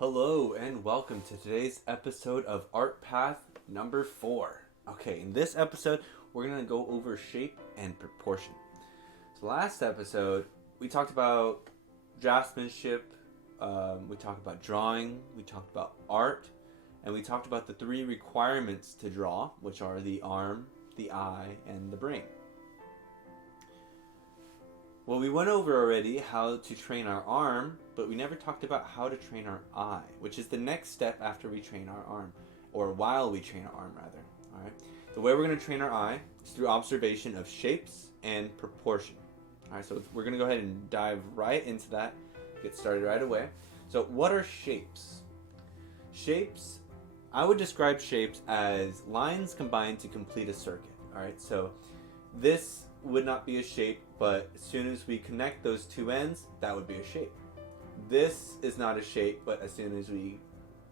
Hello and welcome to today's episode of Art Path number 4. Okay, in this episode, we're going to go over shape and proportion. So last episode, we talked about draftsmanship, we talked about drawing, we talked about art, and we talked about the 3 requirements to draw, which are the arm, the eye, and the brain. Well, we went over already how to train our arm, but we never talked about how to train our eye, which is the next step after we train our arm, or while we train our arm, rather. All right. The way we're going to train our eye is through observation of shapes and proportion. All right, so we're going to go ahead and dive right into that, get started right away. So what are shapes? Shapes, I would describe shapes as lines combined to complete a circuit. All right, so this would not be a shape, but as soon as we connect those two ends, that would be a shape. This is not a shape, but as soon as we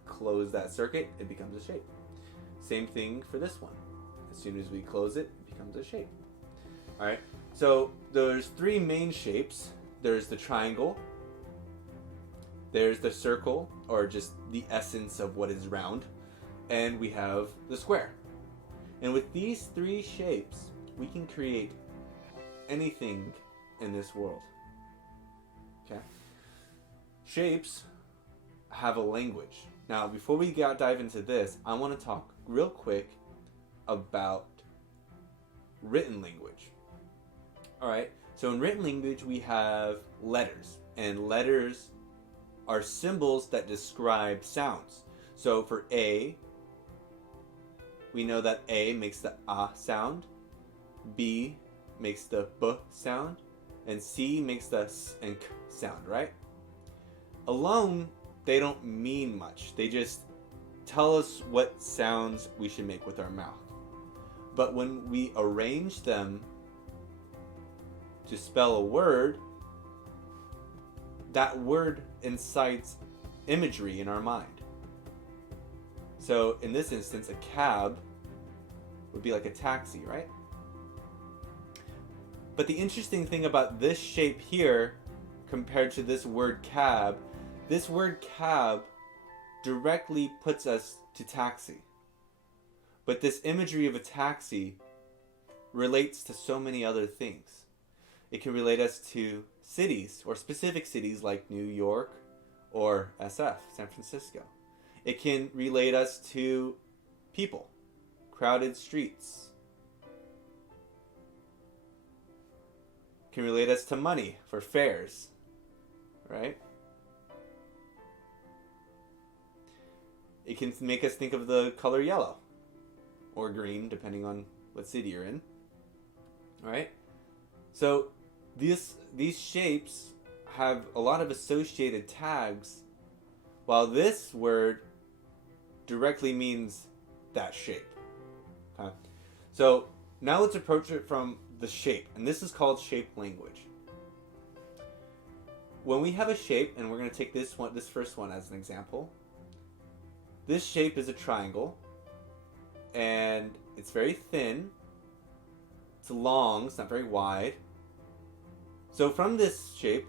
close that circuit, it becomes a shape. Same thing for this one. As soon as we close it, it becomes a shape. All right, so there's 3 main shapes. There's the triangle, there's the circle, or just the essence of what is round, and we have the square. And with these 3 shapes, we can create anything in this world. Okay? Shapes have a language. Now, before we dive into this, I want to talk real quick about written language. All right, so in written language, we have letters, and letters are symbols that describe sounds. So for A, we know that A makes the A sound, B makes the B sound, and C makes the S and K sound, right? Alone, they don't mean much. They just tell us what sounds we should make with our mouth. But when we arrange them to spell a word, that word incites imagery in our mind. So in this instance, a cab would be like a taxi, right? But the interesting thing about this shape here compared to this word cab directly puts us to taxi. But this imagery of a taxi relates to so many other things. It can relate us to cities, or specific cities like New York or SF, San Francisco. It can relate us to people, crowded streets. Can relate us to money for fares, right? It can make us think of the color yellow or green, depending on what city you're in, right? So these shapes have a lot of associated tags, while this word directly means that shape. Okay? So now let's approach it from the shape, and this is called shape language. When we have a shape, and we're going to take this first one as an example. This shape is a triangle, and it's very thin. It's long, it's not very wide. So from this shape,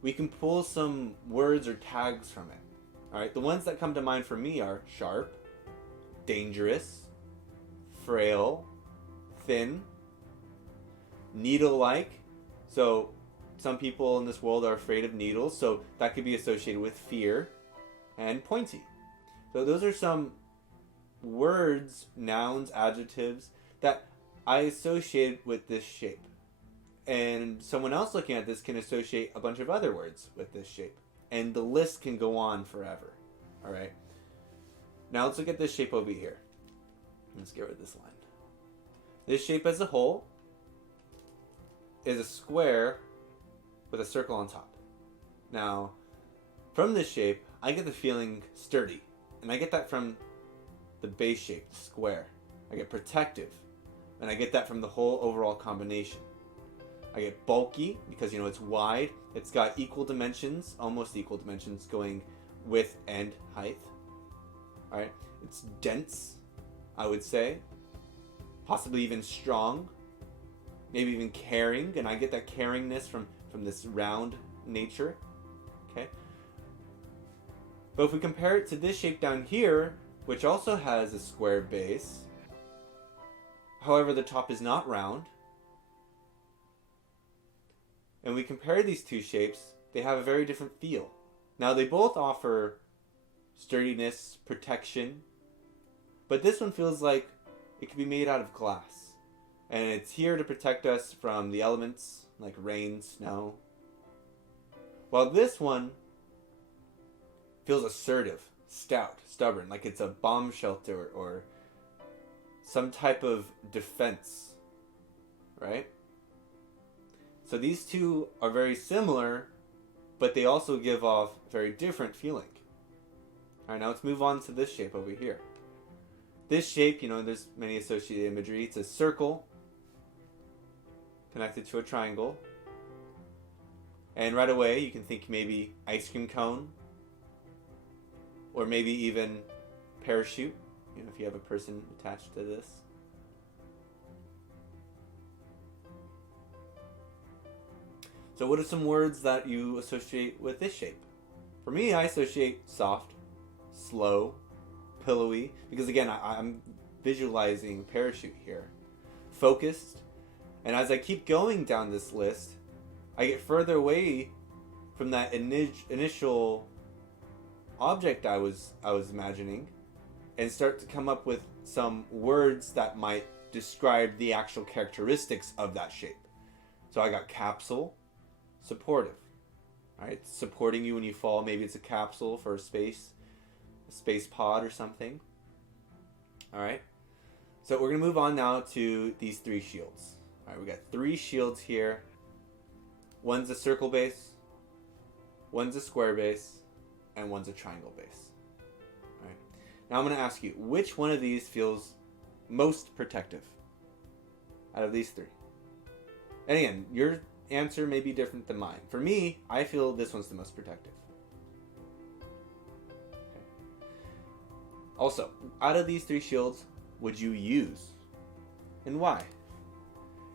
we can pull some words or tags from it. All right, the ones that come to mind for me are sharp, dangerous, frail, thin, needle-like. So some people in this world are afraid of needles, so that could be associated with fear, and pointy. So those are some words, nouns, adjectives that I associate with this shape. And someone else looking at this can associate a bunch of other words with this shape. And the list can go on forever. All right. Now let's look at this shape over here. Let's get rid of this line. This shape as a whole is a square with a circle on top. Now, from this shape, I get the feeling sturdy. And I get that from the base shape, the square. I get protective. And I get that from the whole overall combination. I get bulky because, it's wide. It's got equal dimensions, almost equal dimensions, going width and height. All right. It's dense, I would say. Possibly even strong. Maybe even caring. And I get that caringness from this round nature. Okay. But if we compare it to this shape down here, which also has a square base, however the top is not round, and we compare these two shapes, they have a very different feel. Now they both offer sturdiness, protection, but this one feels like it could be made out of glass. And it's here to protect us from the elements, like rain, snow. While this one feels assertive, stout, stubborn, like it's a bomb shelter or some type of defense, right? So these two are very similar, but they also give off very different feeling. Alright, now let's move on to this shape over here. This shape, there's many associated imagery. It's a circle connected to a triangle. And right away, you can think maybe ice cream cone, or maybe even parachute, if you have a person attached to this. So what are some words that you associate with this shape? For me, I associate soft, slow, pillowy, because again, I'm visualizing parachute here. Focused, and as I keep going down this list, I get further away from that initial object I was imagining, and start to come up with some words that might describe the actual characteristics of that shape. So I got capsule, supportive, right? Supporting you when you fall. Maybe it's a capsule for a space pod or something. All right. So we're gonna move on now to these three shields. All right, we got three shields here. One's a circle base, one's a square base, and one's a triangle base. All right. Now I'm gonna ask you, which one of these feels most protective out of these three? And again, your answer may be different than mine. For me, I feel this one's the most protective. Also, out of these three shields, would you use? And why?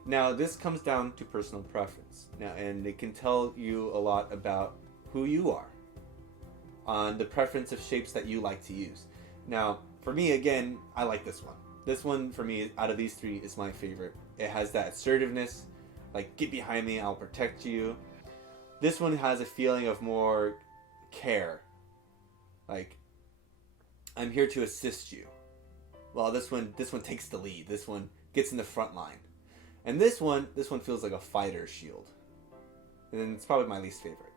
Now, this comes down to personal preference. Now, and it can tell you a lot about who you are on the preference of shapes that you like to use. Now, for me, again, I like this one. This one, for me, out of these three, is my favorite. It has that assertiveness, like, get behind me, I'll protect you. This one has a feeling of more care. Like, I'm here to assist you. Well, this one takes the lead. This one gets in the front line. And this one feels like a fighter shield. And it's probably my least favorite.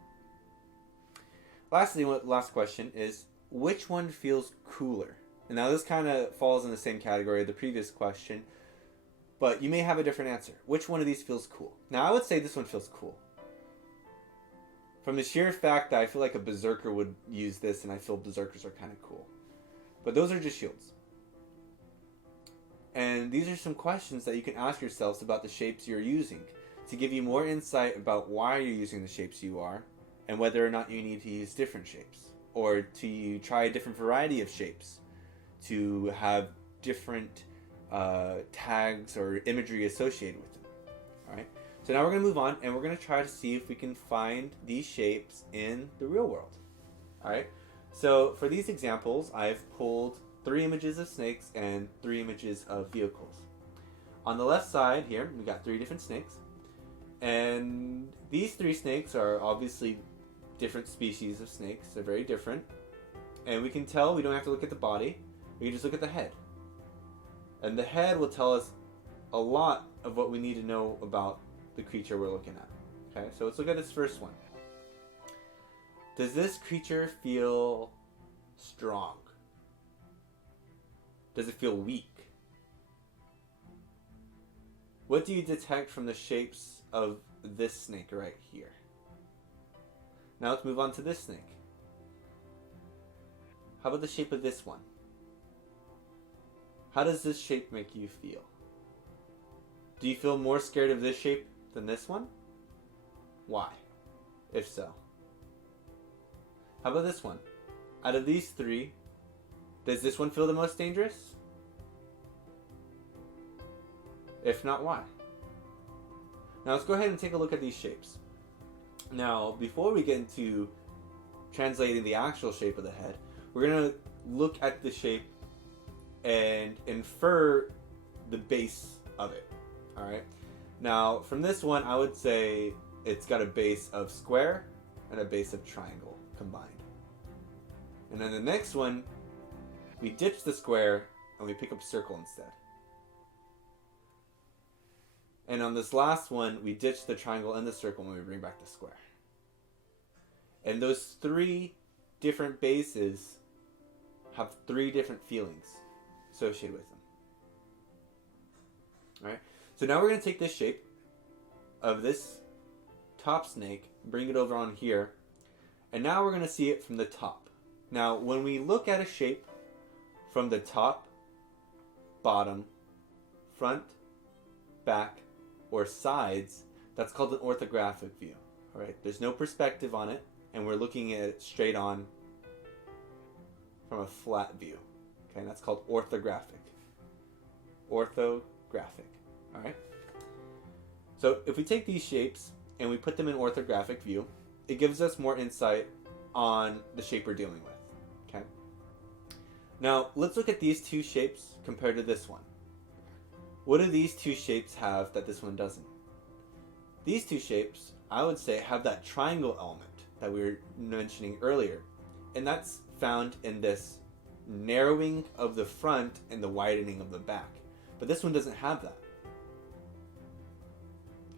Lastly, last question is, which one feels cooler? And now this kind of falls in the same category of the previous question, but you may have a different answer. Which one of these feels cool? Now, I would say this one feels cool. From the sheer fact that I feel like a berserker would use this, and I feel berserkers are kind of cool. But those are just shields. And these are some questions that you can ask yourselves about the shapes you're using to give you more insight about why you're using the shapes you are and whether or not you need to use different shapes or to try a different variety of shapes to have different tags or imagery associated with them. All right. So now we're going to move on and we're going to try to see if we can find these shapes in the real world. All right. So for these examples, I've pulled 3 images of snakes and 3 images of vehicles. On the left side here, we got 3 different snakes. And these 3 snakes are obviously different species of snakes. They're very different. And we can tell we don't have to look at the body. We can just look at the head. And the head will tell us a lot of what we need to know about the creature we're looking at. Okay, so let's look at this first one. Does this creature feel strong? Does it feel weak? What do you detect from the shapes of this snake right here? Now let's move on to this snake. How about the shape of this one? How does this shape make you feel? Do you feel more scared of this shape than this one? Why? If so. How about this one? Out of these 3, does this one feel the most dangerous? If not, why? Now let's go ahead and take a look at these shapes. Now, before we get into translating the actual shape of the head, we're going to look at the shape and infer the base of it. All right. Now, from this one, I would say it's got a base of square and a base of triangle combined. And then the next one, we ditch the square and we pick up circle instead. And on this last one, we ditch the triangle and the circle when we bring back the square. And those three different bases have three different feelings associated with them. Alright, so now we're going to take this shape of this top snake, bring it over on here, and now we're going to see it from the top. Now, when we look at a shape from the top, bottom, front, back, or sides, that's called an orthographic view. Alright, there's no perspective on it, and we're looking at it straight on from a flat view. Okay, and that's called orthographic. Orthographic. Alright? So if we take these shapes and we put them in orthographic view, it gives us more insight on the shape we're dealing with. Okay? Now, let's look at these two shapes compared to this one. What do these two shapes have that this one doesn't? These two shapes, I would say, have that triangle element that we were mentioning earlier. And that's found in this narrowing of the front and the widening of the back. But this one doesn't have that.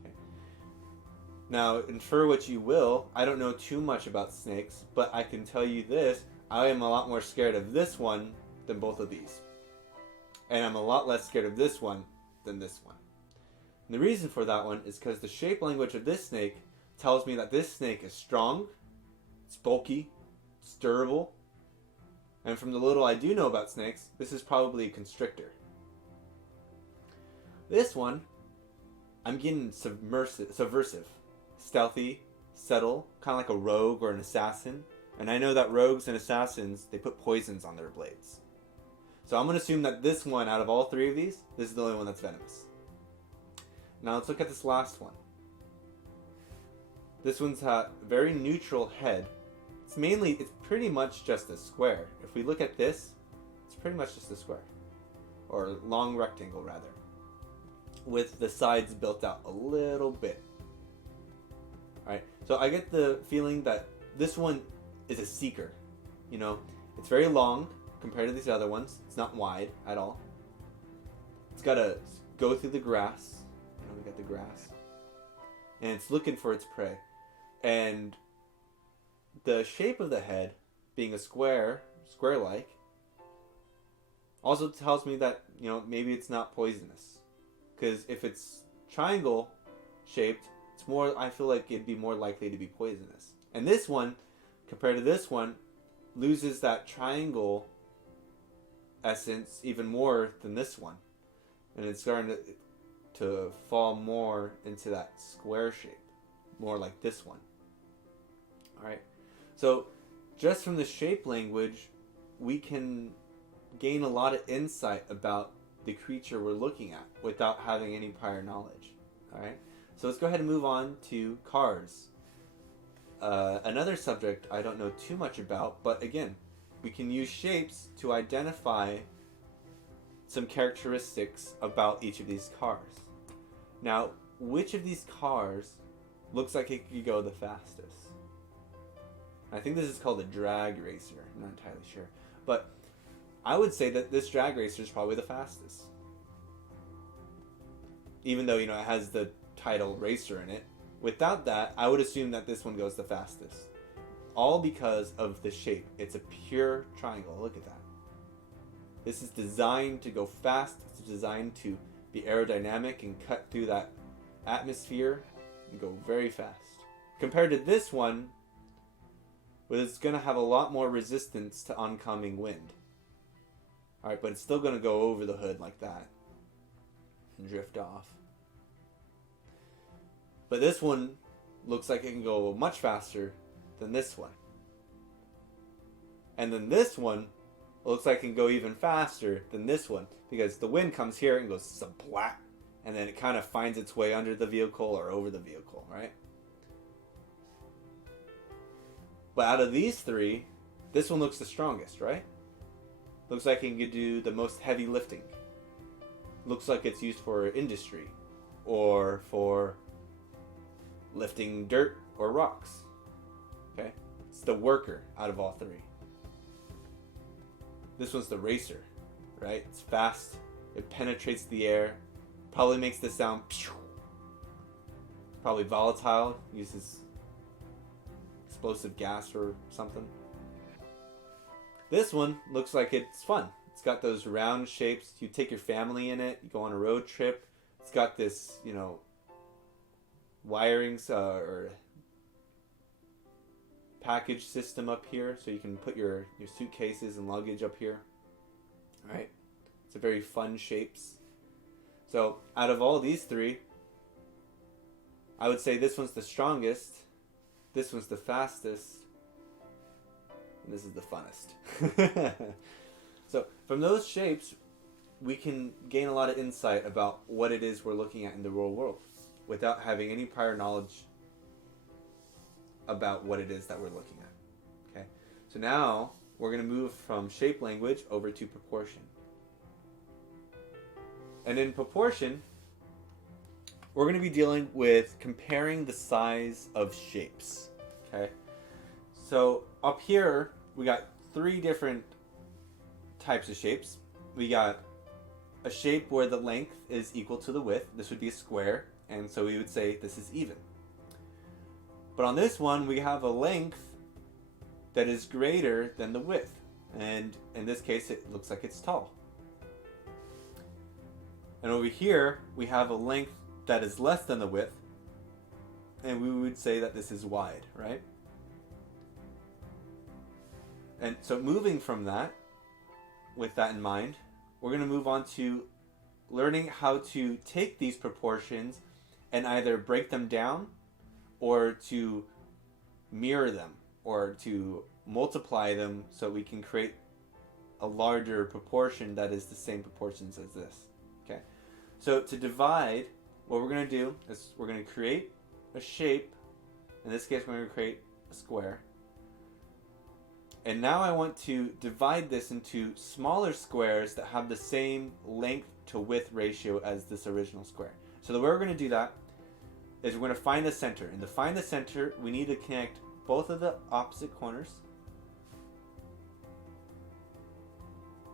Okay. Now, infer what you will. I don't know too much about snakes, but I can tell you this. I am a lot more scared of this one than both of these. And I'm a lot less scared of this one than this one. And the reason for that one is because the shape language of this snake tells me that this snake is strong, it's bulky, it's durable, and from the little I do know about snakes, this is probably a constrictor. This one, I'm getting subversive, stealthy, subtle, kind of like a rogue or an assassin. And I know that rogues and assassins, they put poisons on their blades. So I'm going to assume that this one, out of all three of these, this is the only one that's venomous. Now let's look at this last one. This one's a very neutral head. It's pretty much just a square. If we look at this, it's pretty much just a square. Or a long rectangle, rather. With the sides built out a little bit. Alright, so I get the feeling that this one is a seeker. You know, it's very long compared to these other ones. It's not wide at all. It's got to go through the grass. You know, we got the grass. And it's looking for its prey. And the shape of the head, being a square-like, also tells me that, you know, maybe it's not poisonous. Because if it's triangle-shaped, it's more, I feel like it'd be more likely to be poisonous. And this one, compared to this one, loses that triangle essence even more than this one. And it's starting to fall more into that square shape. More like this one. Alright. So, just from the shape language, we can gain a lot of insight about the creature we're looking at without having any prior knowledge. Alright. So let's go ahead and move on to cars. Another subject I don't know too much about, but again, we can use shapes to identify some characteristics about each of these cars. Now, which of these cars looks like it could go the fastest? I think this is called a drag racer. I'm not entirely sure. But I would say that this drag racer is probably the fastest. Even though, you know, it has the title racer in it. Without that, I would assume that this one goes the fastest. All because of the shape. It's a pure triangle. Look at that. This is designed to go fast. It's designed to be aerodynamic and cut through that atmosphere and go very fast. Compared to this one, where it's going to have a lot more resistance to oncoming wind. Alright, but it's still going to go over the hood like that and drift off. But this one looks like it can go much faster than this one. And then this one looks like it can go even faster than this one, because the wind comes here and goes splat, and then it kind of finds its way under the vehicle or over the vehicle, right? But out of these three, this one looks the strongest, right? Looks like it can do the most heavy lifting. Looks like it's used for industry or for lifting dirt or rocks. Okay? It's the worker out of all three. This one's the racer, right? It's fast. It penetrates the air. Probably makes the sound. Probably volatile. Uses explosive gas or something. This one looks like it's fun. It's got those round shapes. You take your family in it. You go on a road trip. It's got this, wirings or package system up here, so you can put your suitcases and luggage up here. All right. It's a very fun shapes. So out of all these three, I would say this one's the strongest, this one's the fastest, and this is the funnest. So from those shapes, we can gain a lot of insight about what it is we're looking at in the real world without having any prior knowledge about what it is that we're looking at. Okay, so now we're going to move from shape language over to proportion. And in proportion, we're going to be dealing with comparing the size of shapes. Okay, so up here we got three different types of shapes. We got a shape where the length is equal to the width. This would be a square, and so we would say this is even. But on this one, we have a length that is greater than the width, and in this case it looks like it's tall. And over here we have a length that is less than the width, and we would say that this is wide, right? And so moving from that, with that in mind, we're going to move on to learning how to take these proportions and either break them down or to mirror them or to multiply them so we can create a larger proportion that is the same proportions as this. Okay, so to divide, what we're going to do is we're going to create a shape. In this case, we're going to create a square. And now I want to divide this into smaller squares that have the same length to width ratio as this original square. So the way we're going to do that is we're going to find the center. And to find the center, we need to connect both of the opposite corners.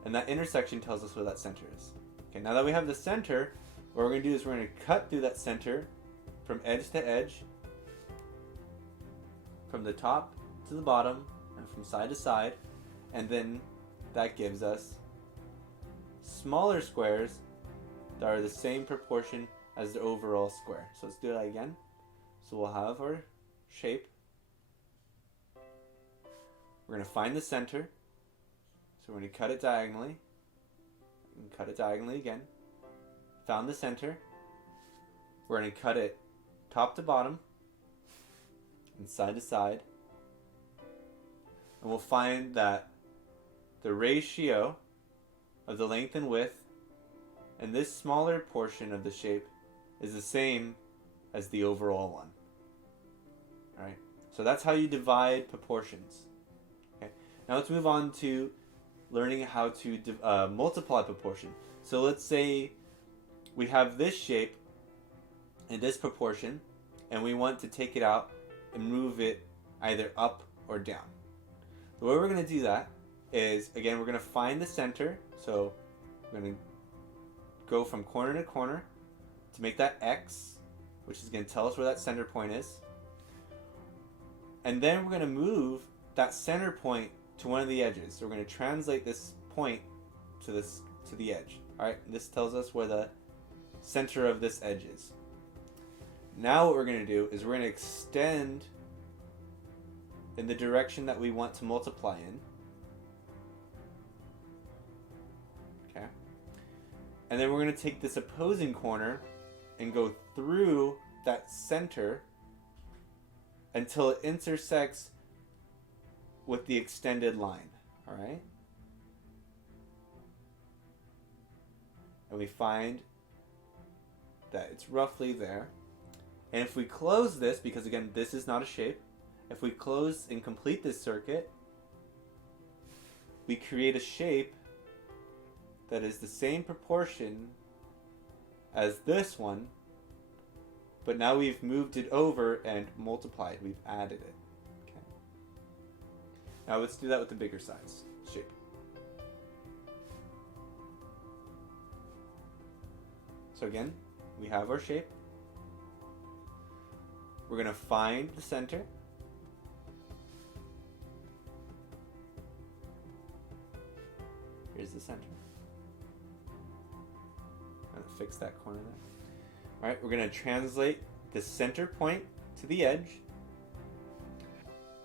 And that intersection tells us where that center is. Okay, now that we have the center, what we're going to do is we're going to cut through that center from edge to edge, from the top to the bottom, and from side to side, and then that gives us smaller squares that are the same proportion as the overall square. So let's do that again. So we'll have our shape. We're going to find the center. So we're going to cut it diagonally. And cut it diagonally again. Found the center. We're going to cut it top to bottom and side to side. And we'll find that the ratio of the length and width and this smaller portion of the shape is the same as the overall one. Alright, so that's how you divide proportions. Okay, now let's move on to learning how to multiply proportion. So let's say we have this shape in this proportion and we want to take it out and move it either up or down. The way we're going to do that is, again, we're going to find the center. So we're going to go from corner to corner to make that X, which is going to tell us where that center point is. And then we're going to move that center point to one of the edges. So we're going to translate this point to the edge. All right, this tells us where the center of this edge is. Now what we're going to do is we're going to extend in the direction that we want to multiply in. Okay. And then we're going to take this opposing corner and go through that center until it intersects with the extended line. All right? And we find that it's roughly there. And if we close this, because again, this is not a shape, If we close and complete this circuit, we create a shape that is the same proportion as this one, but now we've moved it over and multiplied. We've added it. Okay. Now let's do that with the bigger size shape. So again, we have our shape. We're going to find the center. Here's the center. I'm going to fix that corner there. Alright, we're going to translate the center point to the edge.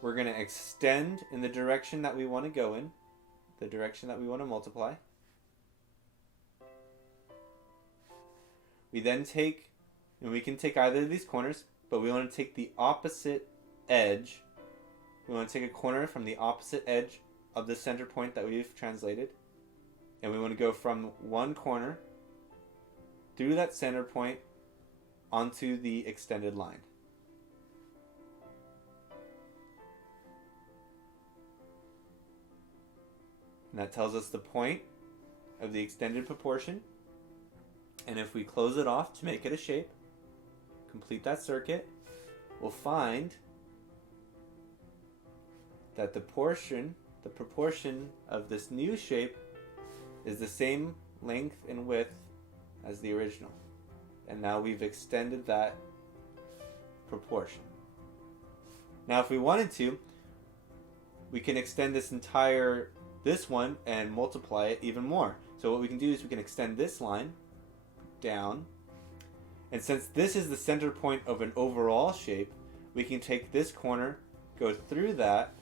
We're going to extend in the direction that we want to go in, the direction that we want to multiply. We then take, and we can take either of these corners, but we want to take the opposite edge. We want to take a corner from the opposite edge of the center point that we've translated. And we want to go from one corner through that center point onto the extended line. And that tells us the point of the extended proportion. And if we close it off to make it a shape, complete that circuit, we'll find that the proportion of this new shape is the same length and width as the original. And now we've extended that proportion. Now if we wanted to, we can extend this one and multiply it even more. So what we can do is we can extend this line down, and since this is the center point of an overall shape, we can take this corner, go through that,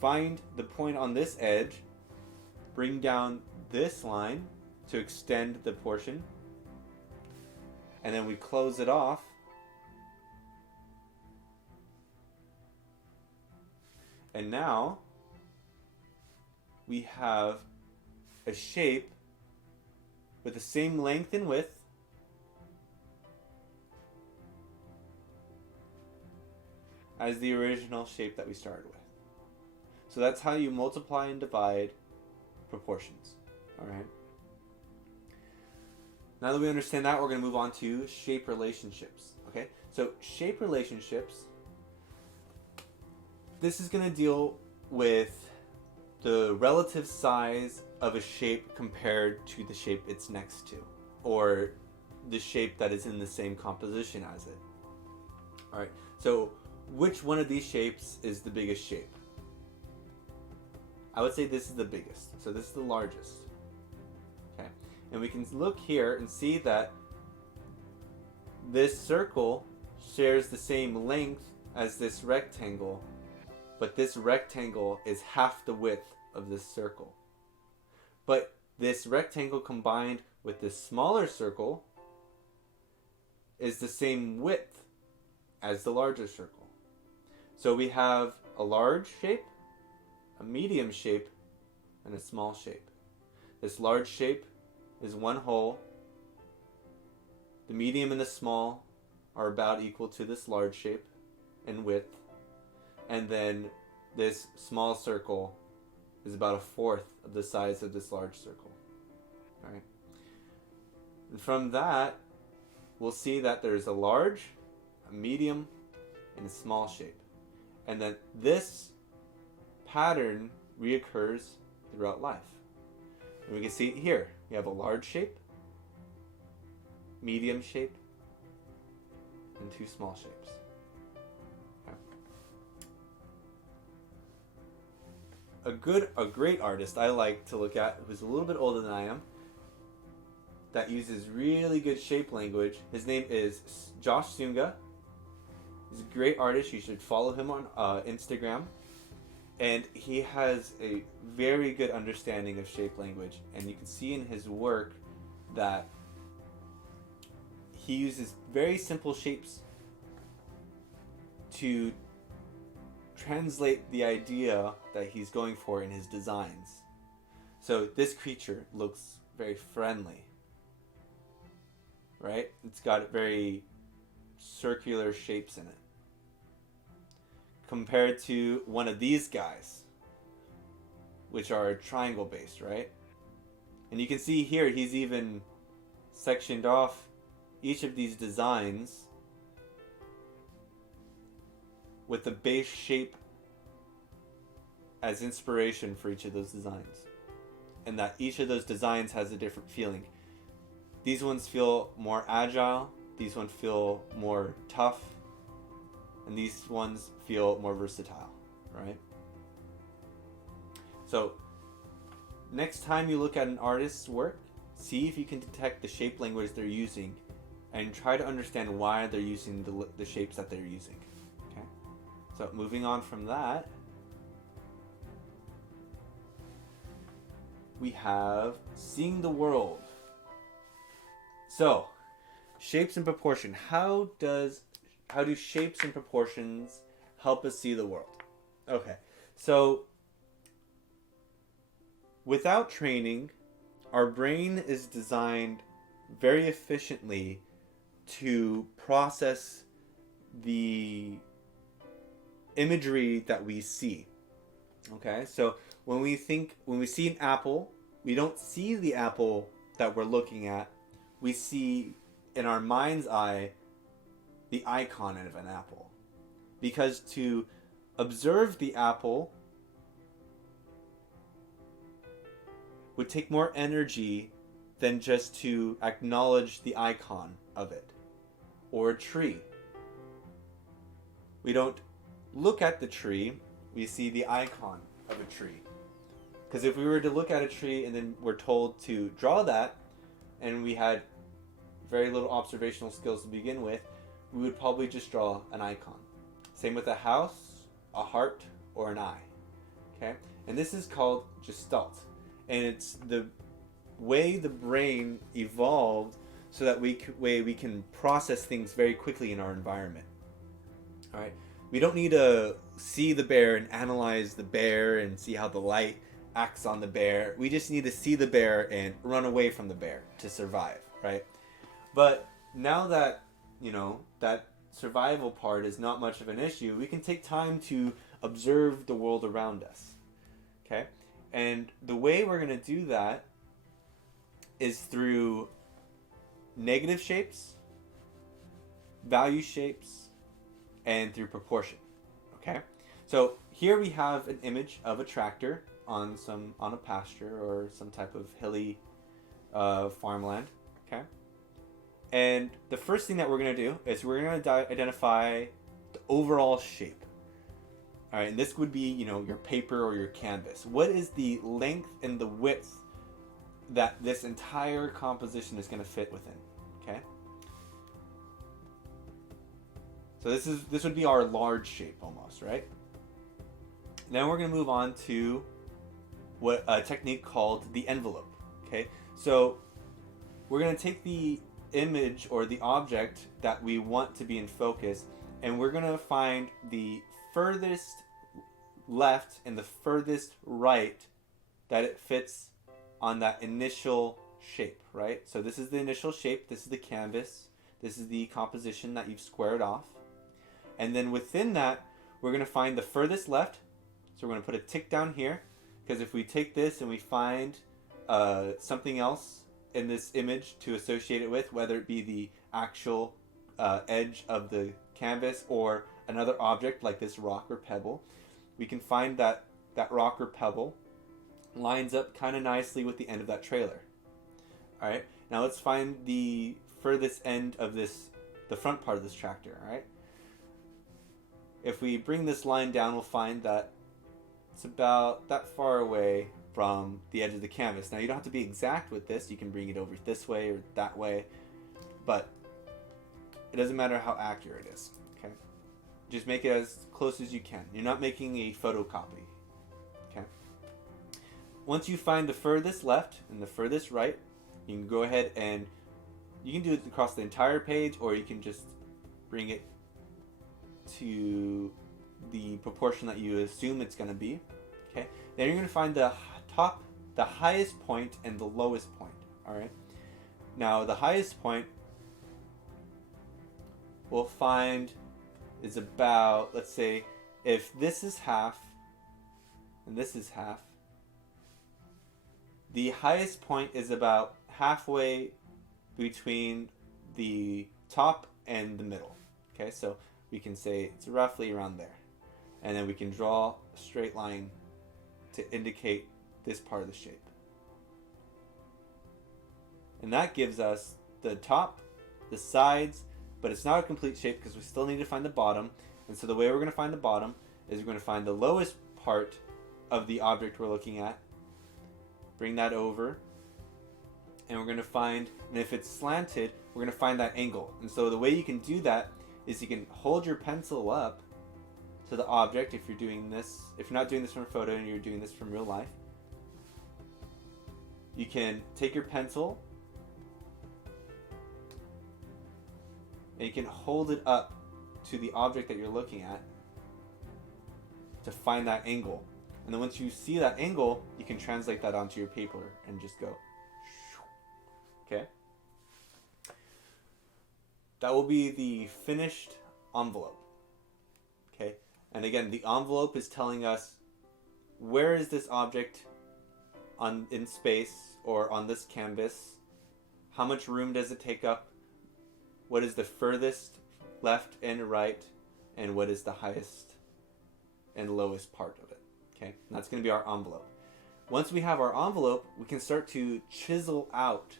find the point on this edge, bring down this line to extend the portion, and then we close it off. And now we have a shape with the same length and width as the original shape that we started with. So that's how you multiply and divide proportions. Alright? Now that we understand that, we're going to move on to shape relationships. Okay? So shape relationships, this is going to deal with the relative size of a shape compared to the shape it's next to, or the shape that is in the same composition as it. Alright, so which one of these shapes is the biggest shape? I would say this is the biggest, so this is the largest. Okay, and we can look here and see that this circle shares the same length as this rectangle, but this rectangle is half the width of this circle. But this rectangle combined with this smaller circle is the same width as the larger circle. So we have a large shape, a medium shape, and a small shape. This large shape is one whole. The medium and the small are about equal to this large shape in width. And then this small circle is about a fourth of the size of this large circle. All right. And from that, we'll see that there's a large, a medium, and a small shape. And then this pattern reoccurs throughout life. And we can see it here. We have a large shape, medium shape, and two small shapes. A great artist I like to look at, who's a little bit older than I am, that uses really good shape language. His name is Josh Sunga. He's a great artist. You should follow him on Instagram. And he has a very good understanding of shape language. And you can see in his work that he uses very simple shapes to translate the idea that he's going for in his designs. So this creature looks very friendly. right? It's got very circular shapes in it. Compared to one of these guys, which are triangle based, right? And you can see here he's even sectioned off each of these designs with the base shape as inspiration for each of those designs. And that each of those designs has a different feeling. These ones feel more agile, these ones feel more tough, and these ones feel more versatile, right? So, next time you look at an artist's work, see if you can detect the shape language they're using and try to understand why they're using the shapes that they're using. Okay? So, moving on from that, we have Xing the World. So, shapes and proportion. How do shapes and proportions help us see the world? Okay, so without training, our brain is designed very efficiently to process the imagery that we see. Okay, so when we see an apple, we don't see the apple that we're looking at. We see in our mind's eye the icon of an apple. Because to observe the apple would take more energy than just to acknowledge the icon of it. Or a tree. We don't look at the tree, we see the icon of a tree. Because if we were to look at a tree and then we're told to draw that, and we had very little observational skills to begin with, we would probably just draw an icon. Same with a house, a heart, or an eye. Okay? And this is called gestalt. And it's the way the brain evolved so that we can process things very quickly in our environment. All right? We don't need to see the bear and analyze the bear and see how the light acts on the bear. We just need to see the bear and run away from the bear to survive, right? But now that, that survival part is not much of an issue, we can take time to observe the world around us, okay? And the way we're going to do that is through negative shapes, value shapes, and through proportion, okay? So here we have an image of a tractor on a pasture or some type of hilly farmland, okay? And the first thing that we're going to do is we're going to identify the overall shape. All right, and this would be, your paper or your canvas. What is the length and the width that this entire composition is going to fit within, okay? So this would be our large shape almost, right? Then we're going to move on to what a technique called the envelope, okay? So we're going to take the image or the object that we want to be in focus, and we're going to find the furthest left and the furthest right that it fits on that initial shape, right? So this is the initial shape, this is the canvas, this is the composition that you've squared off. And then within that, we're going to find the furthest left. So we're going to put a tick down here, because if we take this and we find something else in this image to associate it with, whether it be the actual edge of the canvas or another object like this rock or pebble, we can find that rock or pebble lines up kind of nicely with the end of that trailer. All right, now let's find the furthest end of the front part of this tractor. All right, if we bring this line down, we'll find that it's about that far away from the edge of the canvas. Now you don't have to be exact with this, you can bring it over this way or that way, but it doesn't matter how accurate it is, okay? Just make it as close as you can. You're not making a photocopy, okay? Once you find the furthest left and the furthest right, you can go ahead and you can do it across the entire page, or you can just bring it to the proportion that you assume it's going to be, okay? Then you're going to find the highest point and the lowest point, all right? Now, the highest point we'll find is about, let's say, if this is half and this is half, the highest point is about halfway between the top and the middle. Okay, so we can say it's roughly around there. And then we can draw a straight line to indicate this part of the shape. And that gives us the top, the sides, but it's not a complete shape because we still need to find the bottom. And so the way we're going to find the bottom is we're going to find the lowest part of the object we're looking at, bring that over, and we're going to find, and if it's slanted, we're going to find that angle. And so the way you can do that is you can hold your pencil up to the object if you're doing this, if you're not doing this from a photo and you're doing this from real life. You can take your pencil and you can hold it up to the object that you're looking at to find that angle. And then once you see that angle, you can translate that onto your paper and just go. Okay? That will be the finished envelope. Okay? And again, the envelope is telling us where is this object in space or on this canvas? How much room does it take up? What is the furthest left and right? And what is the highest and lowest part of it? Okay, and that's going to be our envelope. Once we have our envelope, we can start to chisel out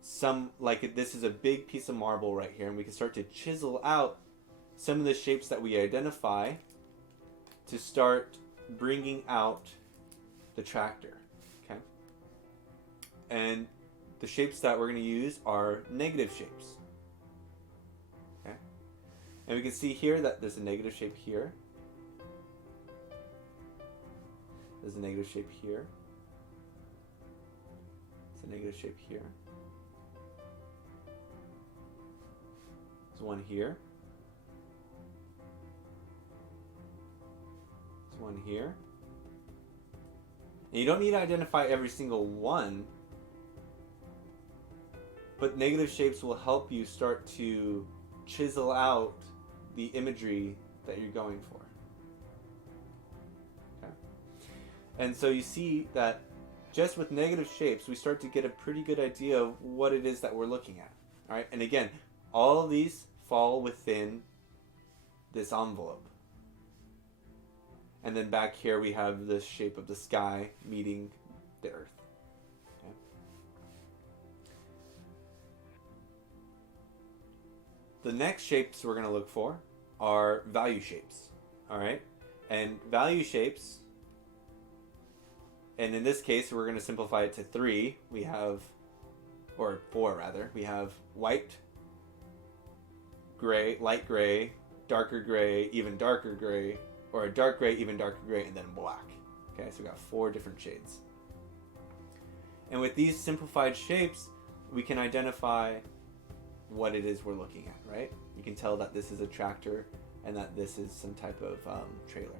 some, like this is a big piece of marble right here, and we can start to chisel out some of the shapes that we identify to start bringing out the tractor. Okay, and the shapes that we're going to use are negative shapes. Okay, and we can see here that there's a negative shape here. There's a negative shape here. There's a negative shape here. There's one here. There's one here. And you don't need to identify every single one, but negative shapes will help you start to chisel out the imagery that you're going for. And so you see that just with negative shapes, we start to get a pretty good idea of what it is that we're looking at. All right, and again, all of these fall within this envelope. And then back here we have the shape of the sky meeting the earth. Okay. The next shapes we're going to look for are value shapes. All right, and value shapes. And in this case, we're going to simplify it to 3. We have, or 4 rather, we have white, gray, light gray, darker gray, even darker gray, or a dark gray, even darker gray, and then black. Okay, so we got 4 different shades. And with these simplified shapes, we can identify what it is we're looking at, right? You can tell that this is a tractor and that this is some type of trailer.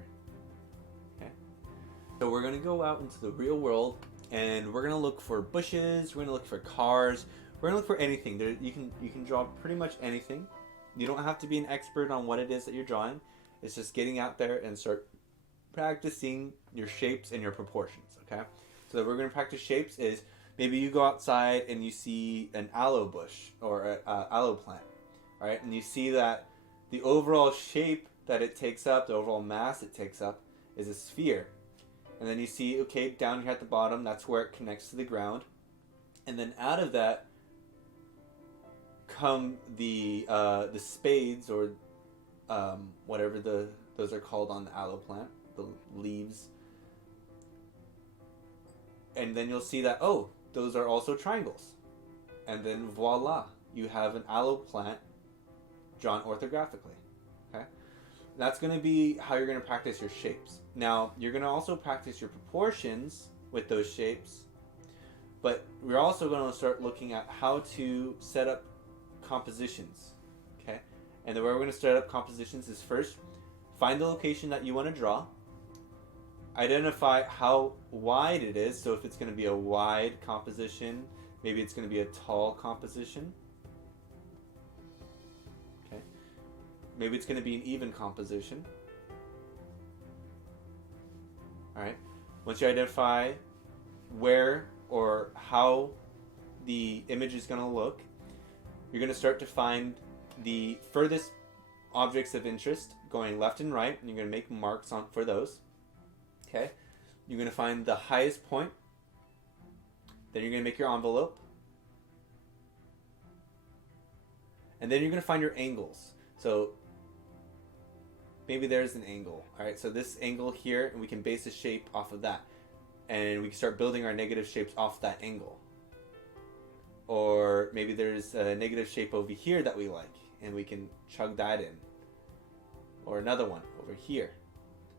So we're going to go out into the real world and we're going to look for bushes, we're going to look for cars, we're going to look for anything. You can draw pretty much anything. You don't have to be an expert on what it is that you're drawing. It's just getting out there and start practicing your shapes and your proportions, okay? So that we're going to practice shapes is maybe you go outside and you see an aloe bush or an aloe plant, all right? And you see that the overall shape that it takes up, the overall mass it takes up is a sphere. And then you see, okay, down here at the bottom, that's where it connects to the ground. And then out of that come the spades or whatever those are called on the aloe plant, the leaves. And then you'll see that, oh, those are also triangles. And then voila, you have an aloe plant drawn orthographically. Okay? That's going to be how you're going to practice your shapes. Now, you're going to also practice your proportions with those shapes, but we're also going to start looking at how to set up compositions, okay? And the way we're going to set up compositions is first, find the location that you want to draw, identify how wide it is, so if it's going to be a wide composition, maybe it's going to be a tall composition, okay? maybe it's going to be an even composition. Alright, once you identify where or how the image is going to look, you're going to start to find the furthest objects of interest going left and right, and you're going to make marks on for those. Okay, you're going to find the highest point, then you're going to make your envelope, and then you're going to find your angles. So maybe there's an angle. Alright, so this angle here, and we can base a shape off of that, and we can start building our negative shapes off that angle. Or maybe there's a negative shape over here that we like, and we can chug that in. Or another one over here.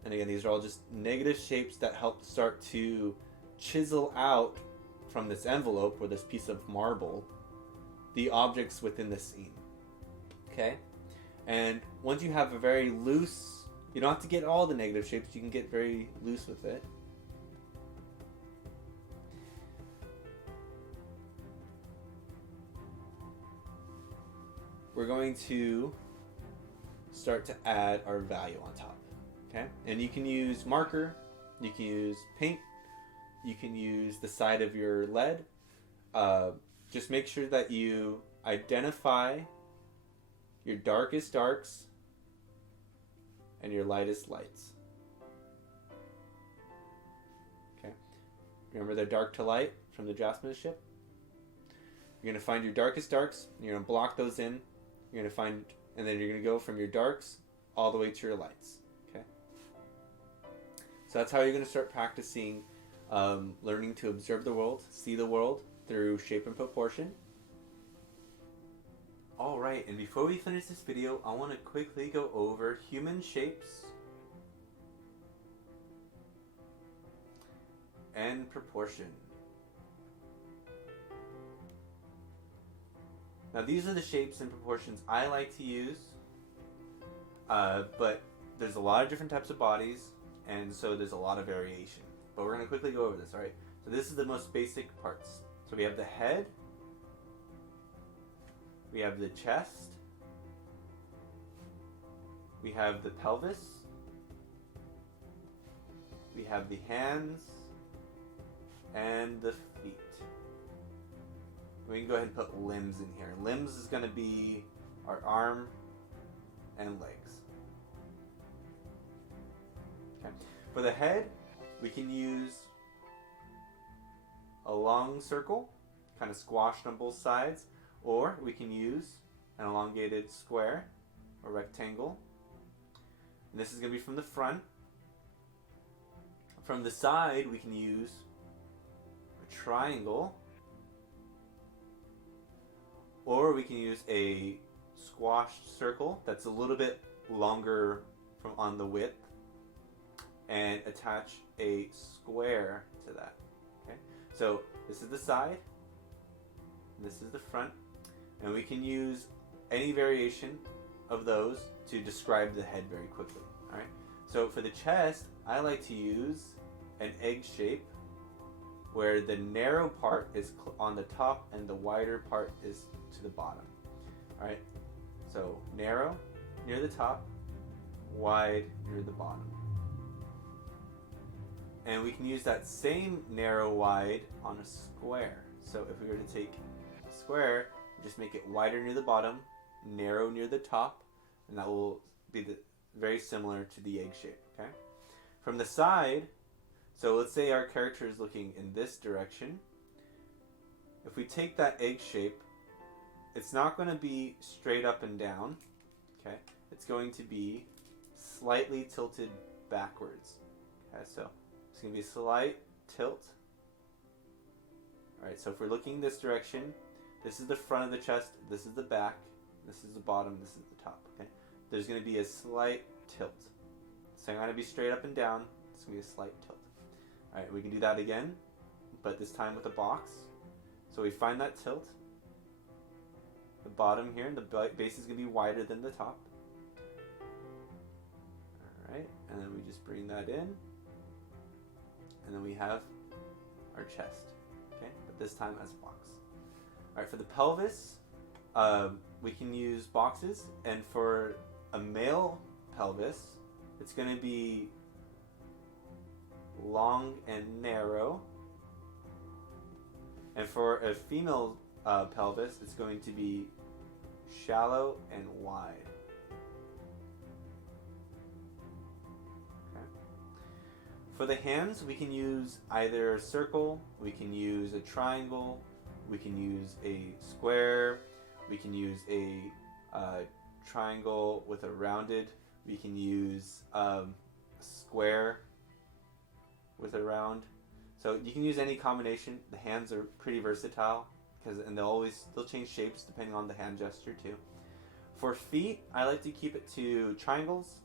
And again, these are all just negative shapes that help start to chisel out from this envelope or this piece of marble the objects within the scene. Okay? And once you have a very loose, you don't have to get all the negative shapes, you can get very loose with it. We're going to start to add our value on top. Okay? And you can use marker, you can use paint, you can use the side of your lead. Just make sure that you identify your darkest darks and your lightest lights. Okay? Remember the dark to light from the draftsmanship? You're going to find your darkest darks, you're going to block those in. You're going to find, and then you're going to go from your darks all the way to your lights. Okay? So that's how you're going to start practicing learning to observe the world, see the world through shape and proportion. Alright, and before we finish this video, I want to quickly go over human shapes and proportion. Now these are the shapes and proportions I like to use, but there's a lot of different types of bodies, and so there's a lot of variation. But we're going to quickly go over this, alright? So this is the most basic parts. So we have the head, we have the chest, we have the pelvis, we have the hands, and the feet. We can go ahead and put limbs in here. Limbs is going to be our arm and legs. Okay. For the head, we can use a long circle, kind of squashed on both sides, or we can use an elongated square or rectangle. And this is going to be from the front. From the side, we can use a triangle, or we can use a squashed circle that's a little bit longer from on the width and attach a square to that. Okay? So this is the side, this is the front, and we can use any variation of those to describe the head very quickly. Alright? So for the chest, I like to use an egg shape where the narrow part is on the top and the wider part is to the bottom. Alright, so narrow near the top, wide near the bottom. And we can use that same narrow wide on a square. So if we were to take a square, just make it wider near the bottom, narrow near the top, and that will be very similar to the egg shape. Okay. From the side, so let's say our character is looking in this direction. If we take that egg shape, it's not going to be straight up and down. Okay, it's going to be slightly tilted backwards. Okay, so it's going to be a slight tilt. Alright, so if we're looking this direction, this is the front of the chest, this is the back, this is the bottom, this is the top. Okay, there's going to be a slight tilt. So I'm going to be straight up and down, it's going to be a slight tilt. Alright, we can do that again, but this time with a box. So we find that tilt. The bottom here, the base is going to be wider than the top. Alright, and then we just bring that in. And then we have our chest. Okay, but this time as a box. Alright, for the pelvis, we can use boxes. And for a pelvis, it's going to be long and narrow. And for a female pelvis, it's going to be shallow and wide. Okay. For the hands, we can use either a circle, we can use a triangle, we can use a square, we can use a triangle with a rounded, we can use a square with a round. So you can use any combination. The hands are pretty versatile and they'll change shapes depending on the hand gesture too. For feet, I like to keep it to triangles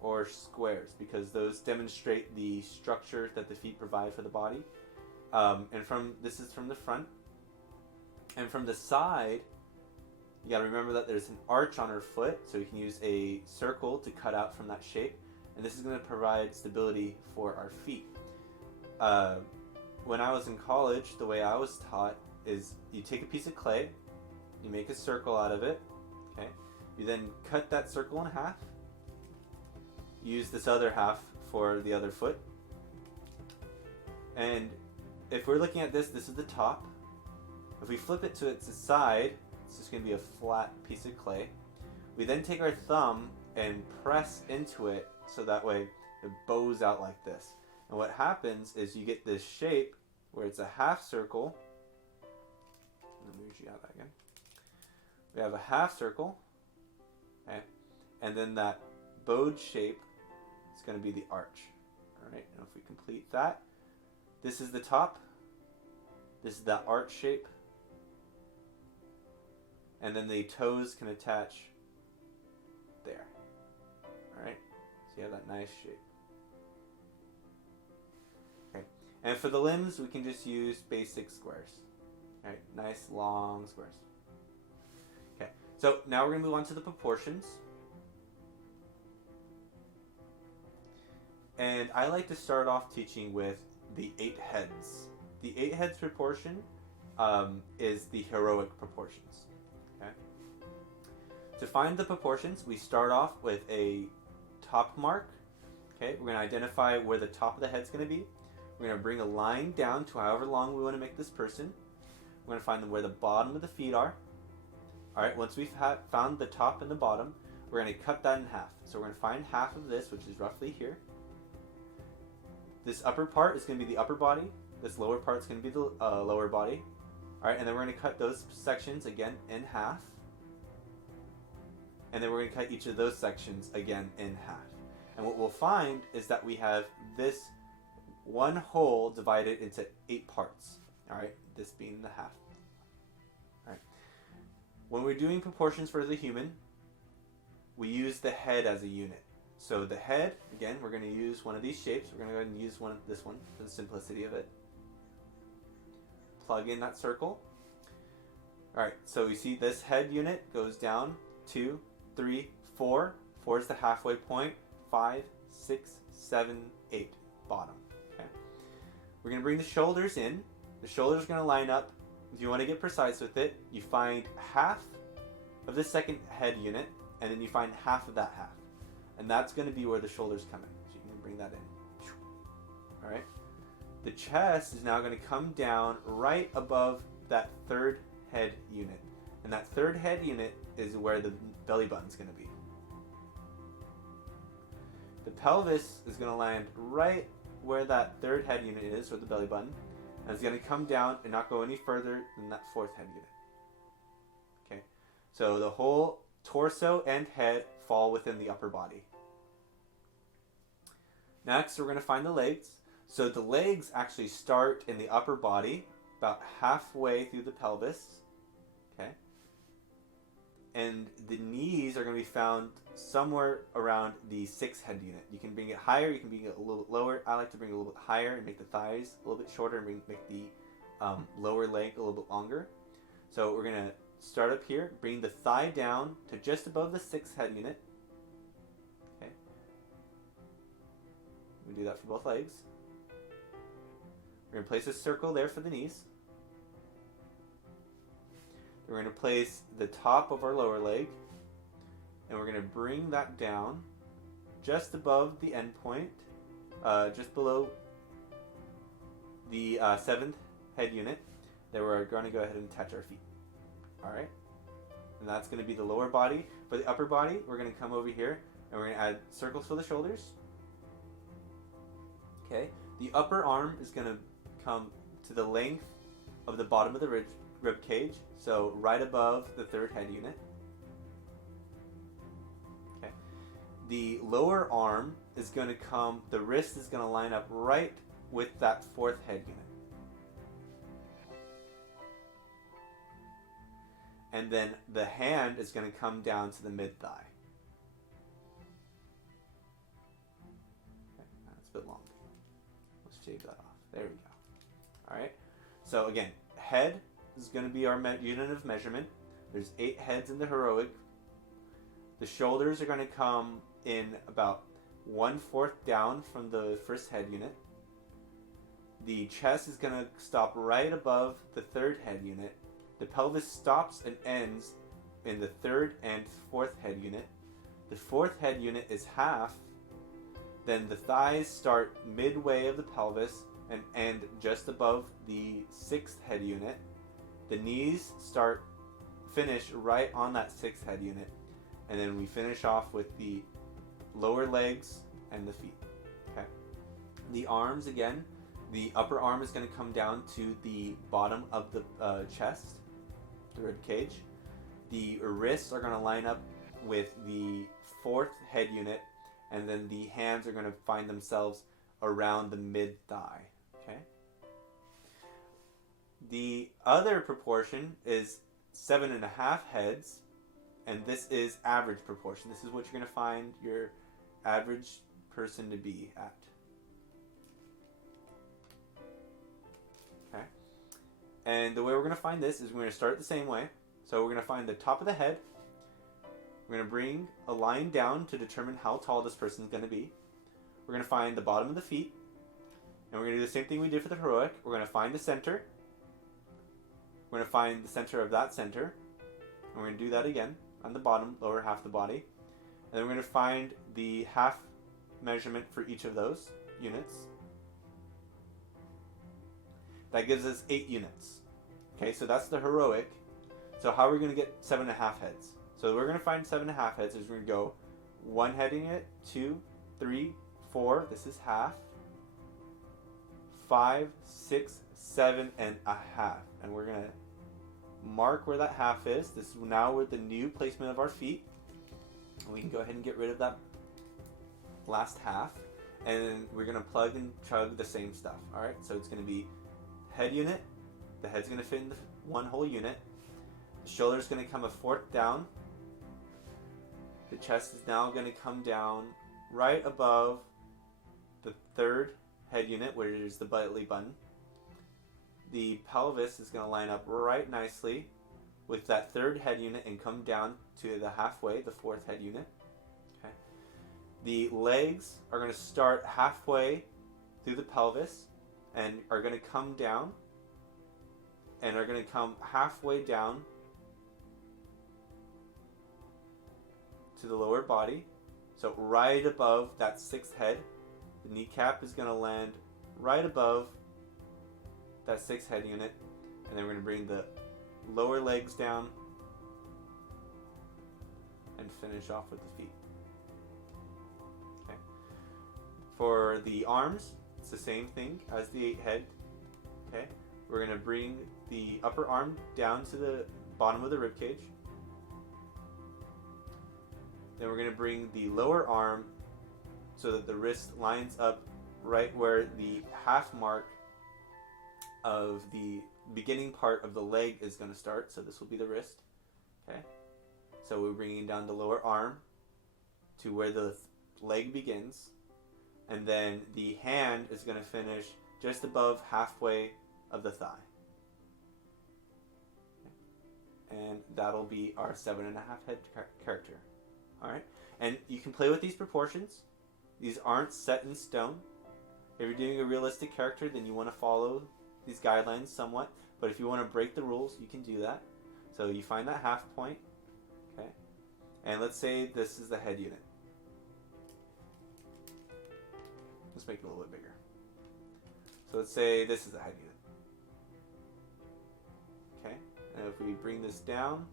or squares because those demonstrate the structure that the feet provide for the body. This is from the front. And from the side, you gotta remember that there's an arch on her foot, so you can use a circle to cut out from that shape. And this is gonna provide stability for our feet. When I was in college, the way I was taught is you take a piece of clay, you make a circle out of it, okay? You then cut that circle in half, use this other half for the other foot. And if we're looking at this, this is the top. If we flip it to its side, it's just going to be a flat piece of clay. We then take our thumb and press into it so that way it bows out like this. And what happens is you get this shape where it's a half circle. Let me read out that again. We have a half circle, okay? And then that bowed shape is going to be the arch. All right, and if we complete that, this is the top. This is that arch shape. And then the toes can attach there. All right, so you have that nice shape. Okay, and for the limbs, we can just use basic squares. All right, nice long squares. Okay, so now we're gonna move on to the proportions. And I like to start off teaching with the 8 heads. The 8 heads proportion is the heroic proportions. Okay. To find the proportions, we start off with a top mark. Okay, we're going to identify where the top of the head's going to be. We're going to bring a line down to however long we want to make this person. We're going to find where the bottom of the feet are. All right, once we've found the top and the bottom, we're going to cut that in half. So we're going to find half of this, which is roughly here. This upper part is going to be the upper body. This lower part is going to be the lower body. All right, and then we're going to cut those sections again in half. And then we're going to cut each of those sections again in half. And what we'll find is that we have this one whole divided into 8 parts. All right, this being the half. All right. When we're doing proportions for the human, we use the head as a unit. So the head, again, we're going to use one of these shapes. We're going to go ahead and use this one for the simplicity of it. Plug in that circle. All right, so you see this head unit goes down 2, 3, 4. 4 is the halfway point. 5, 6, 7, 8, bottom. Okay. We're going to bring the shoulders in. The shoulders are going to line up. If you want to get precise with it, you find half of the second head unit, and then you find half of that half. And that's going to be where the shoulders come in. So you can bring that in. All right. The chest is now going to come down right above that third head unit. And that third head unit is where the belly button is going to be. The pelvis is going to land right where that third head unit is, with the belly button. And it's going to come down and not go any further than that fourth head unit. Okay. So the whole torso and head fall within the upper body. Next, we're going to find the legs. So the legs actually start in the upper body, about halfway through the pelvis. Okay. And the knees are going to be found somewhere around the 6th head unit. You can bring it higher, you can bring it a little bit lower. I like to bring it a little bit higher and make the thighs a little bit shorter and make the lower leg a little bit longer. So we're going to start up here, bring the thigh down to just above the 6th head unit. Okay. We do that for both legs. We're going to place a circle there for the knees. We're going to place the top of our lower leg, and we're going to bring that down just above the end point, just below the 7th head unit. Then we're going to go ahead and attach our feet. Alright? And that's going to be the lower body. For the upper body, we're going to come over here and we're going to add circles for the shoulders. Okay? The upper arm is going to come to the length of the bottom of the rib cage, so right above the 3rd head unit. Okay. The lower arm is going to come, the wrist is going to line up right with that 4th head unit. And then the hand is going to come down to the mid-thigh. Okay, that's a bit long. Let's shave that off. There we go. Alright, so again, head is going to be our unit of measurement. There's 8 heads in the heroic. The shoulders are going to come in about 1/4 down from the 1st head unit. The chest is going to stop right above the 3rd head unit. The pelvis stops and ends in the 3rd and 4th head unit. The 4th head unit is half. Then the thighs start midway of the pelvis and end just above the 6th head unit. The knees finish right on that 6th head unit. And then we finish off with the lower legs and the feet. Okay. The arms, again, the upper arm is going to come down to the bottom of the chest, the rib cage. The wrists are going to line up with the 4th head unit, and then the hands are going to find themselves around the mid-thigh. Okay. The other proportion is 7.5 heads, and this is average proportion. This is what you're going to find your average person to be at. Okay. And the way we're going to find this is we're going to start the same way. So we're going to find the top of the head. We're going to bring a line down to determine how tall this person is going to be. We're going to find the bottom of the feet. And we're going to do the same thing we did for the heroic. We're going to find the center. We're going to find the center of that center. And we're going to do that again on the bottom, lower half of the body. And then we're going to find the half measurement for each of those units. That gives us 8 units. Okay, so that's the heroic. So how are we going to get 7.5 heads? So we're going to find 7.5 heads. Is we're going to go 1 head unit, 2, 3, 4. This is half. 5, 6, 7.5. And we're going to mark where that half is. This is now with the new placement of our feet. And we can go ahead and get rid of that last half. And we're going to plug and chug the same stuff. Alright, so it's going to be head unit. The head's going to fit in the one whole unit. The shoulder's going to come 1/4 down. The chest is now going to come down right above the 3rd head unit, where there's the belly button. The pelvis is going to line up right nicely with that 3rd head unit and come down to the halfway, the 4th head unit. Okay. The legs are going to start halfway through the pelvis and are going to come down and are going to come halfway down to the lower body. So right above that 6th head, the kneecap is going to land right above that 6th head unit, and then we're going to bring the lower legs down and finish off with the feet. Okay. For the arms, it's the same thing as the 8 head. Okay. We're going to bring the upper arm down to the bottom of the rib cage. Then we're going to bring the lower arm so that the wrist lines up right where the half mark of the beginning part of the leg is going to start. So this will be the wrist. Okay. So we're bringing down the lower arm to where the leg begins. And then the hand is going to finish just above halfway of the thigh. Okay. And that'll be our 7.5 head character. Alright, and you can play with these proportions. These aren't set in stone. If you're doing a realistic character, then you want to follow these guidelines somewhat. But if you want to break the rules, you can do that. So you find that half point. Okay, and let's say this is the head unit. Let's make it a little bit bigger. So let's say this is a head unit. Okay, and if we bring this down,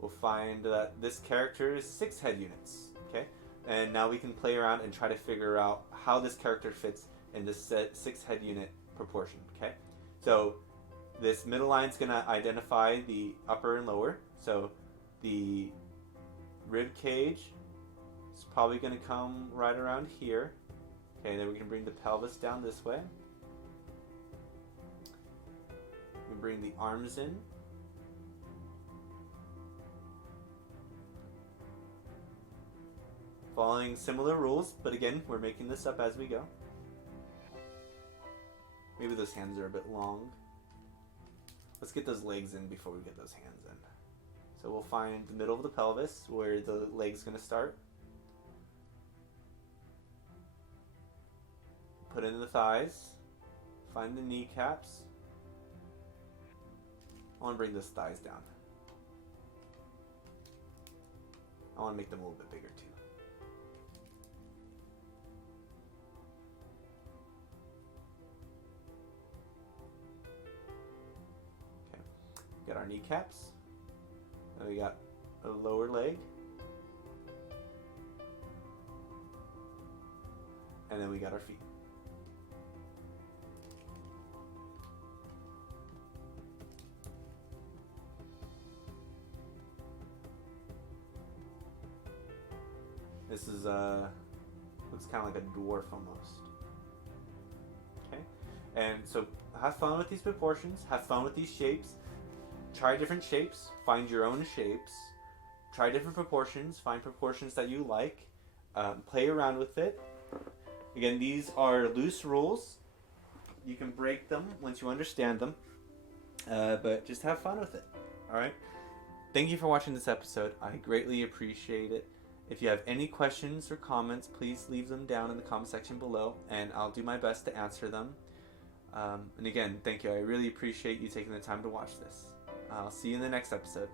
we'll find that this character is 6 head units. Okay, and now we can play around and try to figure out how this character fits in this 6 head unit proportion. Okay, so this middle line is going to identify the upper and lower. So the rib cage is probably going to come right around here. Okay, then we can bring the pelvis down this way. We can bring the arms in. Following similar rules, but again, we're making this up as we go. Maybe those hands are a bit long. Let's get those legs in before we get those hands in. So we'll find the middle of the pelvis where the leg's going to start. Put in the thighs. Find the kneecaps. I want to bring those thighs down. I want to make them a little bit bigger too. Okay, got our kneecaps. Now we got a lower leg. And then we got our feet. This is looks kind of like a dwarf almost. Okay, and so have fun with these proportions. Have fun with these shapes. Try different shapes. Find your own shapes. Try different proportions. Find proportions that you like. Play around with it. Again, these are loose rules. You can break them once you understand them. But just have fun with it. All right. Thank you for watching this episode. I greatly appreciate it. If you have any questions or comments, please leave them down in the comment section below, and I'll do my best to answer them. And again, thank you. I really appreciate you taking the time to watch this. I'll see you in the next episode.